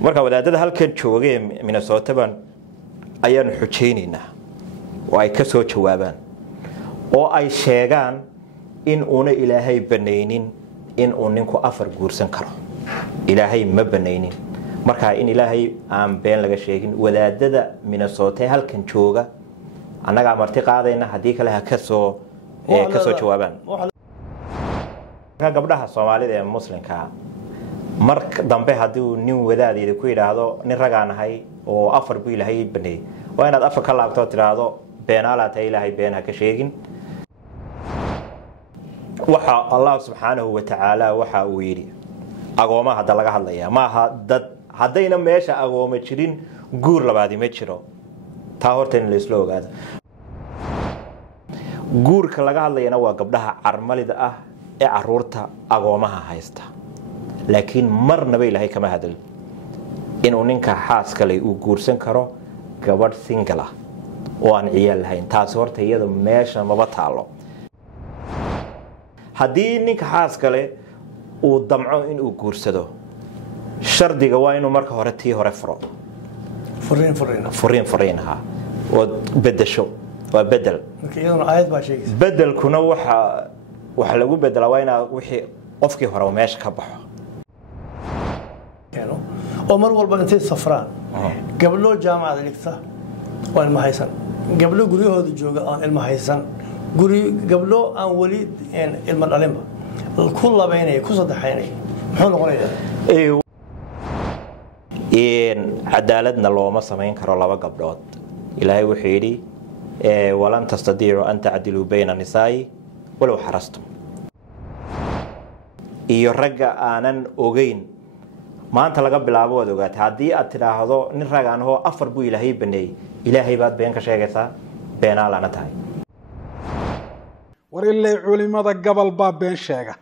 marka wadaadada halkan joogay Minnesota ban ayaan xujeynaynaa oo ay ka soo jawaabaan oo ay sheegaan in uuna Ilaahay banaynin in uu ninku afar guursan karo Ilaahay ma banaynin marka in Ilaahay aan been laga sheegin wadaadada Minnesota halkan jooga anaga marti qaadayna hadii kale ha ka soo jawaabaan gabdhaha Soomaalida ee Muslimka marka dambe hadii nin wadaadayda ku yiraahdo nin ragaanahay oo afar buu Ilaahay banay waa inaad afar ka laabto tiraahdo beenaalaata Ilaahay been ha ka sheegin waxa Allah subhanahu wa ta'ala waxa uu yiri agooma hada laga hadlaya ma aha dad hadayna meesha agooma jirin guur labaadi ma jiro taa horta in la isla ogaado guurka laga hadlayna waa gabdhaha carmalida ah ee caruurta agoomaha haysta laakiin marnaba Ilaahay kama hadal inuu ninka xaas kale uu guursan karo gabadh single ah oo aan ciyaal lahayn taas horta iyada meesha maba taalo hadii ninka xaas kale uu damco inuu guursado shardiga waa inuu marka hore tii hore furo furiin ha oo bedesho waa bedel markii iyaduna aayad baa sheegaysa bedelkuna waxa lagu bedelaa waa inaa wixii qofkii hore meesha ka baxo oo mar walba intay safraan gabdho jaamacad dhigta waa ilma haysan gabdho guriyahooda jooga aan ilma haysan guri gabdho aan wali ilma dhalinba ku labaynay ku saddexaynay muxuu noqonayaa cadaaladna looma sameyn karo laba gabdhood Ilaahay wuxuu yiri walan tastadiicu an ta'dilu bayna nisaa'i walaw harastum iyo ragga aanan ogeyn maanta laga bilaabo wada ogaatay hadii aad tiraahdo nin ragaan oo afar buu Ilaahay baneey Ilaahay baad been ka sheegaysaa beenaalana tahay war ilaa culimada gabal baa been sheega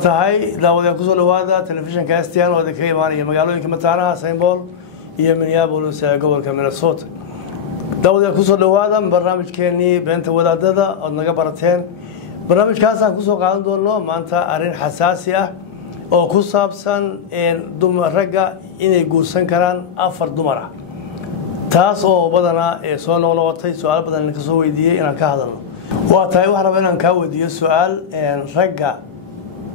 tahay daawada ku soo dhawaada telefishinka STN oo ka imaanaya magaalooyinka mataanaha St. Paul iyo Minneapolis ee gobolka Minnesota daawada ku soo dhawaada barnaamijkeeni beenta wadaadada oo naga barateen barnaamijkaas aan ku soo qaadan doono maanta arin xasaasi ah oo ku saabsan dumar ragga inay guursan karaan afar dumar ah taas oo badana soo noqotay su'aal badan ka soo weydiiyay inaan ka hadalno waa tahay wax rabaa inaan ka weydiiyo su'aal ragga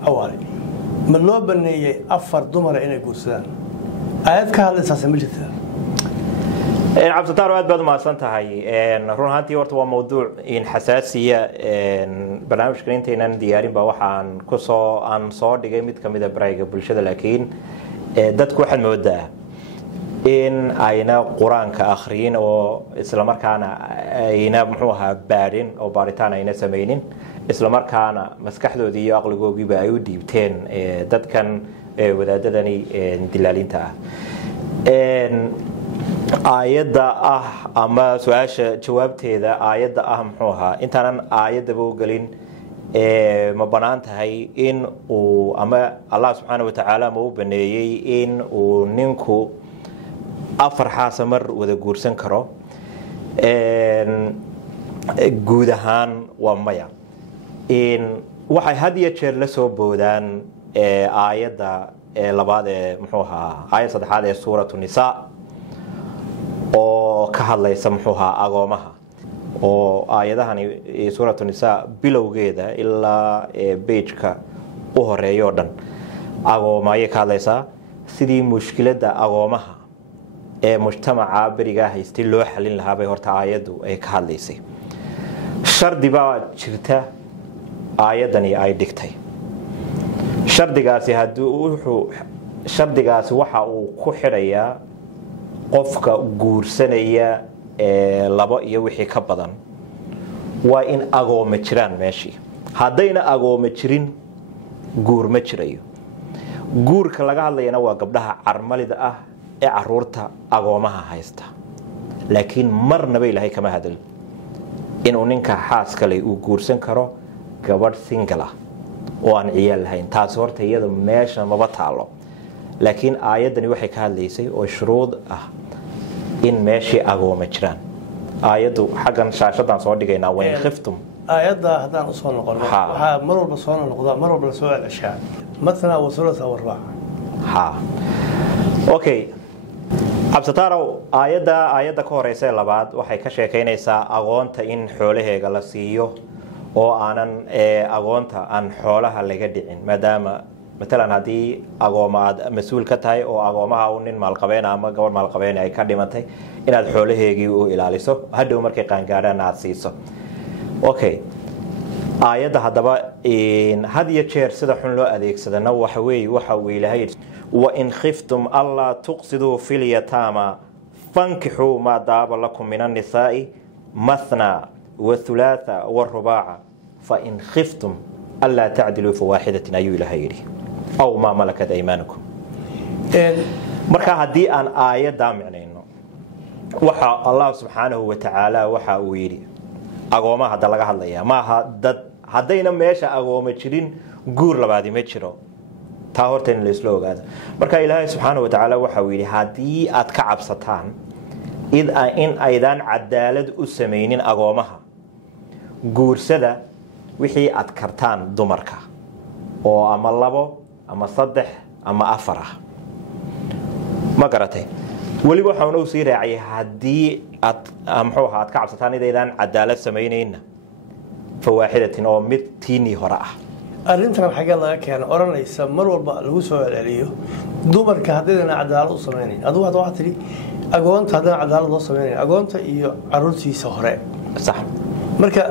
awali ma loo baneeyay afar dumar inay guursadaan aad ka hadlaysaa ma jirtaa cabditaar aad baad ma santahay run ahaantii horta waa mowduuc in xasaasiya barnaamijkan intaynan diyaarin ba waxaan ku soo dhigay mid kamid ah barayga bulshada laakiin dadku waxaan moodaa in ayna quraanka akhriin oo isla markaana ayna muxuu ahaa baarin oo baaritaan ayna sameeynin isla markaana maskaxdoodii iyo aqligoogiiba ay u dhiibteen dadkan wadaadadani dilaalinta ah aayada ah ama su'aasha jawaabteeda aayada ah muxuu ahaa intaanan aayadaba u galin ma banaan tahay in uu ama Allah subhanahu wa ta'ala ma u baneeyay in uu ninku afar xaasamar wada guursan karo guud ahaan waa maya waxay had iyo jeer la soo boodaan aayada labaad ee muxuu ahaa aayad saddexaad ee suuratu nisaa oo ka hadlaysa muxuu ahaa agoomaha oo aayadahani suuratu nisaa bilowgeeda ilaa page-ka u horeeyo dhan agoomaayay ka hadlaysaa sidii mushkiladda agoomaha ee mujtamaca bariga haystay loo xalin lahaa bay horta aayadu ay ka hadlaysay shardi baa jirta aayadani ay dhigtay shardigaasi waxa uu ku xirayaa qofka guursanaya laba iyo wixii ka badan waa in agooma jiraan meeshii haddayna agooma jirin guur ma jirayo guurka laga hadlayana waa gabdhaha carmalida ah ee caruurta agoomaha haysta laakiin marnaba ilaahay kama hadal inuu ninka xaas kale uu guursan karo gabadh single ah oo aan ciyaal lahayn taas horta iyada meesha maba taalo laakiin aayadani waxay ka hadlaysay oo shuruud ah in meeshii agooma jiraan aayadu xaggan shaashadan soo dhigaynaa wayn khiftum aayadda haddaan usoo noqono waxaa mar walba soo noqdaa mar walba lasoo ceshaa matnaa wasulasa warbac okay cabsitaarow aayadda ka horeysa labaad waxay ka sheekaynaysaa agoonta in xoolaheega la siiyo oo aanan agoonta aan xoolaha laga dhicin maadaama matalan haddii agooma aad mas-uul ka tahay oo agoomaha u nin maalqabeen ama gabadh maalqabeen ay ka dhimatay inaad xoolaheegii u ilaaliso hadhow markay qaangaadhaan aad siiso okay aayadda haddaba had iyo jeer sida xun loo adeegsadana waxa uu ilaahay وإن خفتم ألا تقصدوا في اليتامى فانكحوا ما داب لكم من النساء مثنى وثلاث والرباع فإن خفتم ألا تعدلوا فواحدة أيو إلهي أو ما ملكت أيمانكم marka haddii aan aayadda micnayno waxa Allah subhanahu wa ta'ala waxa uu yiri agoomaha hadda laga hadlaya maaha dad haddayna meesha agooma jirin guur labaadi ma jiro taa horta in la isla ogaado marka ilaahay subxaanahu wa tacaala waxa uu yidhi haddii aad ka cabsataan in aydan cadaalad u samaynin agoomaha guursada wixii aad kartaan dumarka oo ama 2 ama 3 ama 4 ah ma garatay weliba waxaan u sii raaciyay haddii aad ka cabsataan inaydan cadaalad samaynayna fawaaxidatin oo mid tiinii hore ah arrintan xagga laga keeno oranaysa mar walba lagu soo celceliyo dumarka haddayna cadaalad u sameeyeen aduu waxa tiri agoonta haddana cadaalad loo sameeyay agoonta iyo caruurtiisa hore sax marka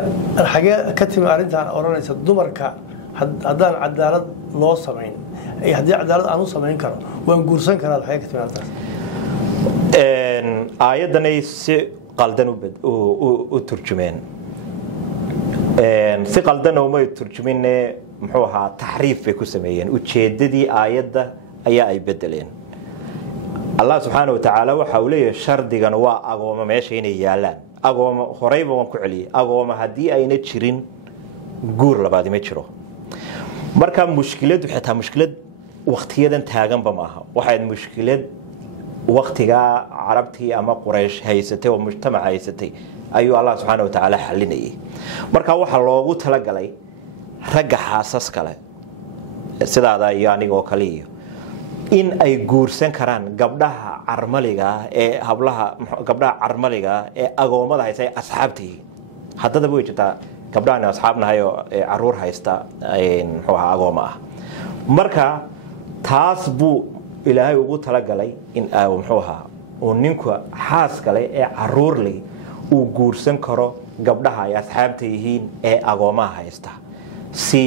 xagga ka timi arrintan oranaysa dumarka haddaan cadaalad loo sameeyin ay haddii cadaalad aan u sameeyn karo waan guursan karaa xagga ka timi arrintaas aayadan ay si qaldan u turjumeen si qaldan oo ma turjuminne muxuu ahaa taxriif bay ku sameeyeen ujeedadii aayadda ayaa ay bedeleen Allah subhanahu wa ta'ala waxa uu leeyahay shardigan waa agooma meesha inay yaalaan agooma horeyba waan ku celiyay agooma haddii ayna jirin guur labaad ma jiro marka mushkiladu xitaa mushkilad waqtiyadan taaganba maaha waxay mushkilad waqtiga carabtii ama quraysh haysatay oo mujtamac haysatay ayuu Allah subhanahu wa ta'ala xalinayay marka waxa loogu tala galay ragga xaasas kale sidaada iyo aniga oo kale in ay guursan karaan gabdhaha carmaliga ee gabdhaha carmaliga ee agoomada haysta asxaabtii haddaba way jirtaa gabdhaha asxaabnahay oo caruur haysta muxuu ahaa agooma ah marka taas buu ilaahay ugu tala galay in muxuu ahaa oo ninku xaas kale ee caruur leh uu guursan karo gabdhaha ay asxaabta yihiin ee agoomaha haysta si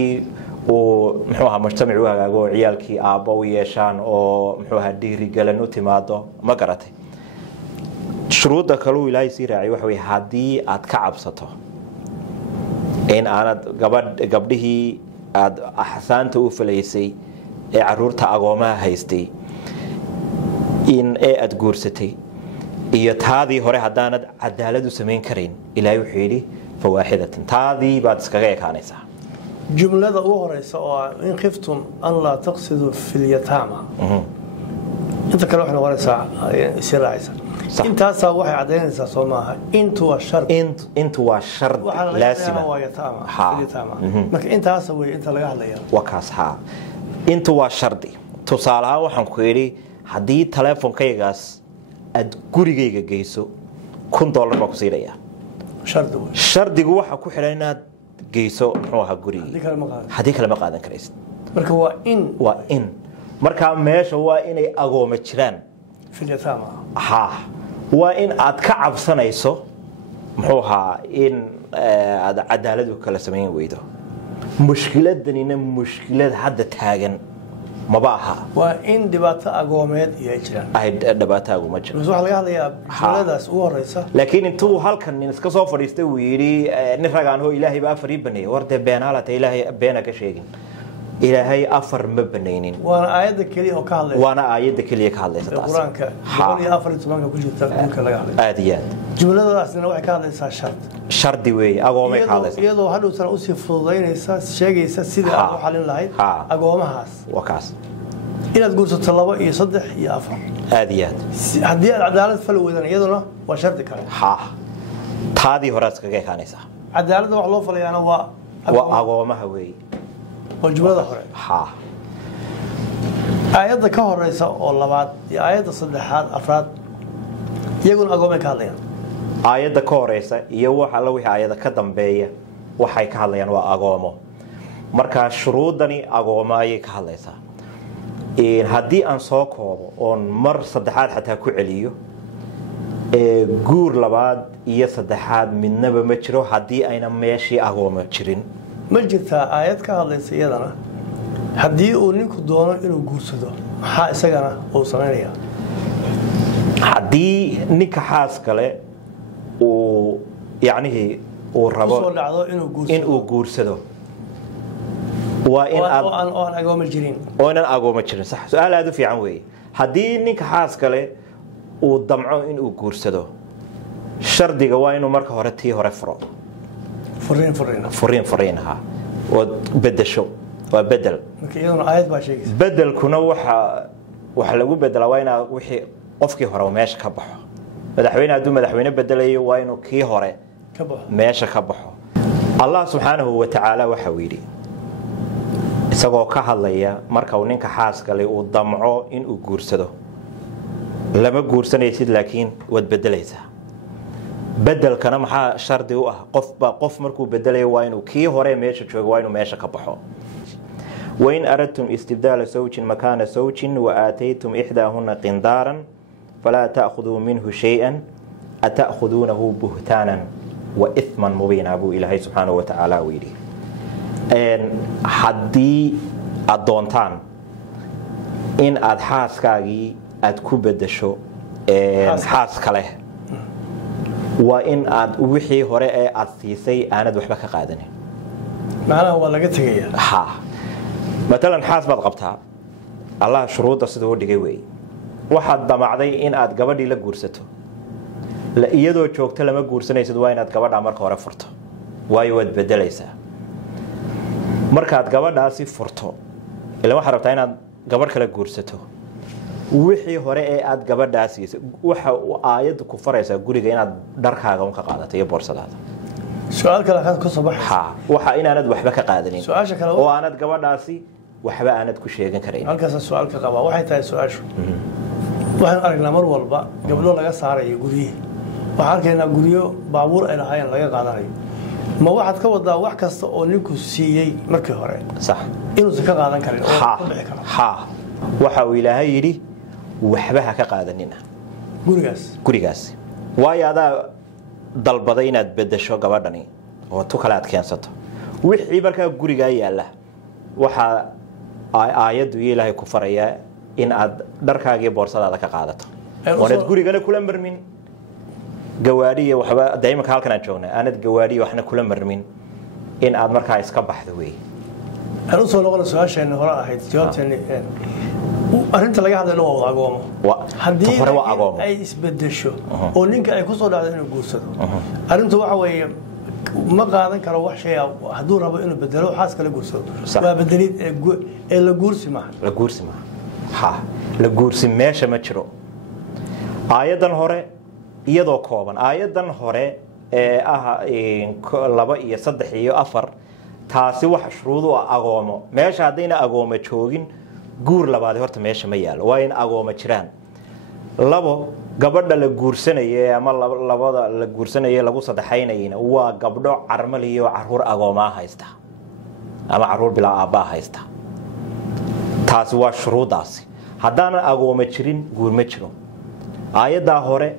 uu muxuu ahaa mujtamacu hagaago ciyaalkii aabbo u yeeshaan oo muxuu ahaa dhiirigelin u timaado ma garatay shuruudda kale uu ilaahay sii raacay waxa weeye haddii aad ka cabsato in aanad gabdhihii aad axsaanta u falaysay ee caruurta agoomaha haystay in aad guursatay iyo taadii hore haddaanad cadaalad u samayn karayn ilaahay wuxuu yidhi fawaaxidatin taadii baad iskaga ekaanaysaa jumlada ugu horeysa oo in khiftum an laa taqsidu fi lyataama inta kale waxay noqonaysaa si raacaysa intaasaa waxay caddaynaysaa soo maaha intu waa shard laasima marka intaasa wey inta laga hadlaya wakaas haa intu waa shardi tusaale ahaan waxaan ku yidhi haddii taleefonkaygaas aad gurigayga geyso $1 baa ku siinaya shardigu waxa ku xidhan inaad geyso muxuu ahaa guriga haddii kale ma qaadan karaysid marka waa in marka meesha waa inay agooma jiraan waa in aad ka cabsanayso muxuu ahaa in aad cadaalad u kala samayn weydo mushkiladanina mushkilad hadda taagan maba aha waa in dhibaato agoomeed ay jiraan ay dhibaato agooma jiraan waxa laga hadlayaa bulshadaas ugu horeysa laakiin intuu halkan nin iska soo fadhiistay uu yiri nin ragaan oo ilaahay baa fariibanay warde beenaalata ilaahay beena ka sheegin ilaahay afar ma banaynin waana aayadda kaliya oo ka hadlaysa waana aayadda kaliya ka hadlaysa taas quraanka 14 ku jirta dhulka laga hadlay aad iyo aad jumladaasna waxay ka hadlaysaa shardi weey agoomay ka hadlaysaa iyadoo hadhow tan u sii fududaynaysa sheegaysa sida aad u xalin lahayd agoomahaas wakaas inaad guursato 2 iyo 3 iyo 4 aad iyo aad haddii aad cadaalad fal weydaan iyaduna waa shardi kale taadii hore iskaga kaanaysa cadaaladda wax loo falayaana waa agoomaha weey oo jumlada hore aayadda ka horeysa oo labaad iyo aayadda saddexaad afraad iyaguna agoomay ka hadlayaan aayadda ka horeysa iyo waxa la wixii aayada ka dambeeya waxay ka hadlayaan waa agoomo marka shuruudani agooma ayay ka hadlaysaa haddii aan soo koobo oon mar saddexaad xataa ku celiyo guur labaad iyo saddexaad midnaba ma jiro haddii ayna meeshii agooma jirin ma jirtaa aayad ka hadlaysa iyadana haddii uu ninku doono inuu guursado maxaa isagana uu samaynayaa haddii ninka xaas kale uu yacnihii uu rabo inuu guursado waa in aan agooma jirin oo inaan agooma jirin sax su'aal aad u fiican weeye haddii ninka xaas kale uu damco inuu guursado shardiga waa inuu marka hore tii hore furo furiin ha oo bedesho waa bedel marka iyaduna aayad baa sheegaysa bedelkuna waxa lagu bedelaa waa inaa wixii qofkii hore meesha ka baxo madaxweyne hadduu madaxweyne bedelayo waa inuu kii hore meesha ka baxo allah subxaanahu wa tacaala waxa uu yidhi isagoo ka hadlaya marka uu ninka xaaska leh uu damco inuu guursado lama guursanaysid laakiin waad bedelaysaa bedelkana maxaa shardi u ah qof markuu bedelayo waa inuu kii hore meesha joogo waa inuu meesha ka baxo وإن أردتم استبدال زوج مكان زوج وآتيتم إحداهن قنطارا فلا تأخذوا منه شيئا أتأخذونه بهتانا وإثما مبينا أبو إلهي سبحانه وتعالى ويلي حدي الدونتان إن أدحاس كاغي أدكوب دشو حاس كله وإن وحي هراء أثيسي أنا دوحبك قادني معناه هو لقيت هي مثلا حاسبad qabtaa Allah shuruuda sidoo dhigay way waxaad damacday in aad gabadhii la guursato la iyadoo joogto lama guursanaysid waa inaad gabadha marka hore furto waayo waad bedelaysaa markaad gabadhaasi furto ila waxa rabtaa inaad gabadh kala guursato wixii hore ee aad gabadhaasi waxa aayadu ku faraysaa guriga inaad dharkaaga ka qaadato iyo boorsadaada su'aal kale ka soo baxay waxa inaanad waxba ka qaadanin oo aanad gabadhaasi waxba aanad ku sheegan karayn halkaas su'aal ka qaba waxay tahay su'aashu waxaan aragnaa mar walba gabdho laga saarayo guriga waxa arkaynaa guriyo baabuur ay lahaayeen laga qaadanayo ma waxaad ka wadaa wax kasta oo ninku siiyay markii hore sax inuu ka qaadan karin oo ka bixi karo waxa uu ilaahay yiri waxba ha ka qaadanina gurigaas waayo adaa dalbaday inaad bedesho gabadhani oo tu kala aad keensato wixii markaa guriga yaala waxa aayadu Ilaahay ku faraya in aad dharkaaga iyo boorsadaada ka qaadato oo gurigana kula marmin gawaariye waxba daymanka halkan aan joognaa aanad gawaariye waxna kula marmin in aad markaa iska baxdo way aan soo noqon su'aasheena hore ahayd jawaabteena arinta laga hadlayo waa agoomo hadii ay isbedesho oo ninka ay ku soo dhacdo inuu guursado arintu waxa weeye ma qaadan karo wax shay haduu rabo inuu bedelo xaas kale guursado waa bedelid ee la guursi ma la guursi meesha ma jiro aayadan hore iyadoo kooban aayadan hore ee 2 iyo 3 iyo 4 taasi wax shuruudo agoomo meesha hadayna agoomo joogin guur labaad horta meesha ma yaalo waa in agooma jiraan labo gabadha la guursanayay ama labada la guursanayay lagu sadeexaynayna waa gabdho carmal iyo caruur agooma haysta ama caruur bila aaba haysta taasi waa shuruudaasi hadana agooma jirin guur ma jiro aayada hore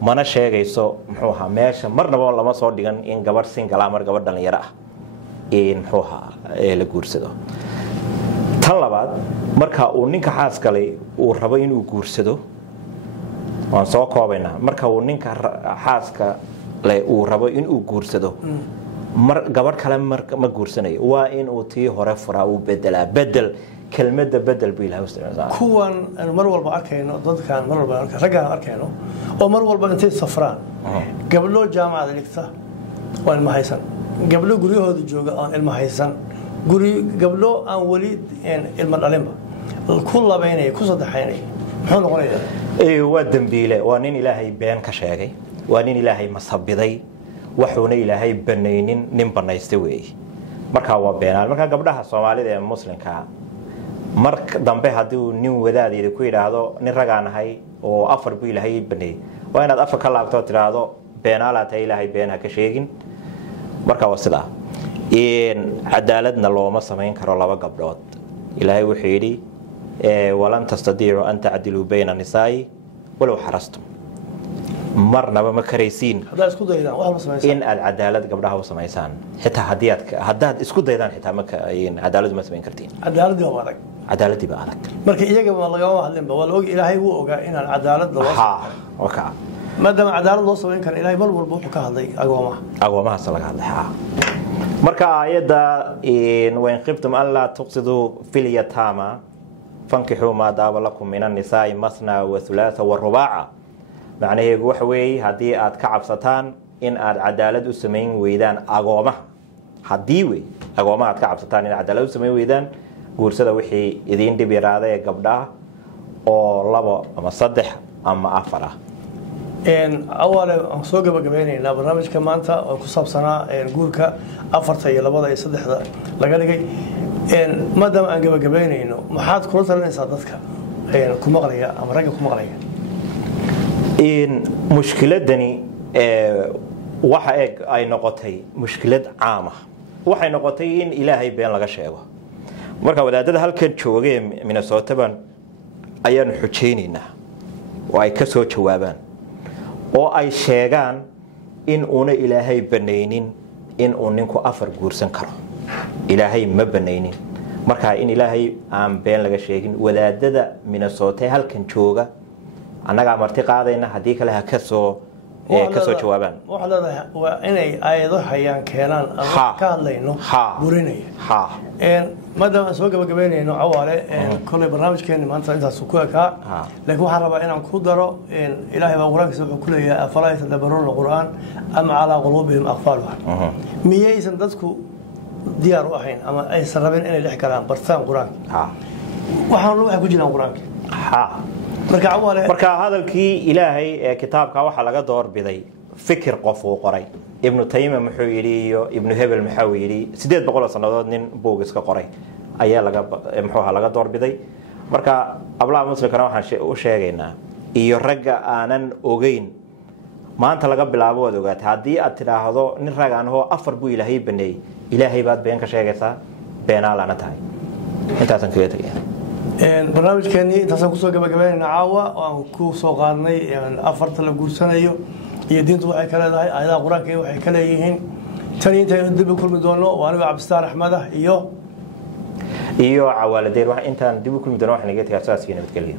mana sheegayso muxuu ahaa meesha marnaba lama soo dhigan in gabadh single ama gabadh dhalinyaro ah in muxuu ahaa la guursado tan labaad marka uu ninka xaas kale uu rabo inuu guursado waan soo koobaynaa marka uu ninka xaaska le uu rabo inuu guursado gabar kale ma guursanayo waa in uu tii hore furaa uu bedelaa bedel kelmadda bedel buu ilaahay u isticmaalaa kuwan mar walba arkayno dadkan mar walba raggan arkayno oo mar walba intay safraan gabdho jaamacad dhigta oo ilma haysan gabdho guryahooda jooga aan ilma haysan gabdho aan wali ilma dhalinba ku labaynay ku saddexaynay muxuu noqonayaa waa dambiile waa nin ilaahay been ka sheegay waa nin ilaahay masabiday waxuuna ilaahay banaynin nin banaystay weeye markaa waa beenaal markaa gabdhaha Soomaalida ee muslimka marka dambe hadii nin wadaadayda ku yiraahdo nin ragaan ahay oo afar buu ilaahay banay waa inaad afar ka laabto tiraahdo beenaalaad ilaahay been ha ka sheegin marka waa sida cadaaladna looma sameyn karo laba gabdhood ilaahay wuxuu yiri walan tastadiicu an ta'dilu bayna nisaa'i walaw harastum marnaba ma karaysiin hadaa isku daydaan wax ma sameeyaan in aad cadaalad gabdhaha u sameeyaan xitaa haddaad isku daydaan xitaa ma cadaalad ma sameyn kartiin cadaalad waa adag cadaalad ba adag marka iyaga ma laga hadlinba waa loo ilaahay wuu ogaa in cadaalad loo waka maadaama cadaalad loo sameyn karo ilaahay mar walba wuxuu ka hadlay agoomaha laga hadlay marka ayada in qibtum alla tuqsidu fil yatama fankihu ma daaba lakum min an-nisa'i masna wa thulatha wa ruba'a macnaheedu waxa weey hadii aad ka cabsataan in aad cadaalad u sameyn weydaan agoomaha hadii agoomaha aad ka cabsataan in cadaalad u sameyn weydaan guursada wixii idin dib yaraaday gabdhaha oo labo ama saddex ama afar ah awal aan soo gabagabeynayna barnaamijka maanta oo ku saabsanaa guurka afarta iyo labada iyo saddexda laga dhigay maadaama aan gabagabeynayno maxaad kula talinaysaa dadka ku maqlaya ama ragga ku maqlaya mushkiladani waxa ay noqotay mushkilad caam ah waxay noqotay in ilaahay been laga sheego marka wadaadada halkan joogay Minnesota ban ayaan xujeynaynaa oo ay ka soo jawaabaan oo ay sheegaan in uuna ilaahay banaynin in uu ninku afar guursan karo ilaahay ma banaynin marka in ilaahay aan been laga sheegin wadaadada Minnesota halkan jooga anaga marti qaadayna hadii kale ha ka soo jawaabaan waxa la inay aayado hayaan keenaan ka hadlayno burinaya maadaama soo gabagabeynayno awaale kulay barnaamijkeena maanta intaas ku ekaa laakiin waxaan rabaa inaan ku daro ilaahay baa quraankiisa wuxuu ku leeyahay afalaa yatadabbaruuna qur'aan am ala qulubihim aqfaaluha miyaysan dadku diyaar u ahayn ama aysan rabin inay dhex galaan bartaan quraanka waxaan waxa ku jiraan quraanka marka hadalkii ilaahay ee kitaabka waxa laga doorbiday fikir qof uu qoray ibn taymiya muxuu yiri iyo ibn hebel muxuu yiri 800 sanadood nin buug iska qoray ayaa laga doorbiday marka abla muslimkana waxaan u sheegaynaa iyo ragga aanan ogeyn maanta laga bilaabo wada ogaata hadii aad tiraahdo nin rag aan oo afar buu ilaahay baneey ilaahay baad been ka sheegaysaa beenaalaana tahay intaasan kaga tagay barnaamijkeeni intaasaan kusoo gabagabeynayna caawa aan ku soo qaadnay afarta la guursanayo iyo diintu waxay ka leedahay aayadaha quraanka waxay ka leeyihiin tan intaan dib u kulmi doono waa aniga Cabdistaar Axmed iyo cawaaladeer wax intaan dib u kulmi doono wax naga tagay asaasiina mid kaliya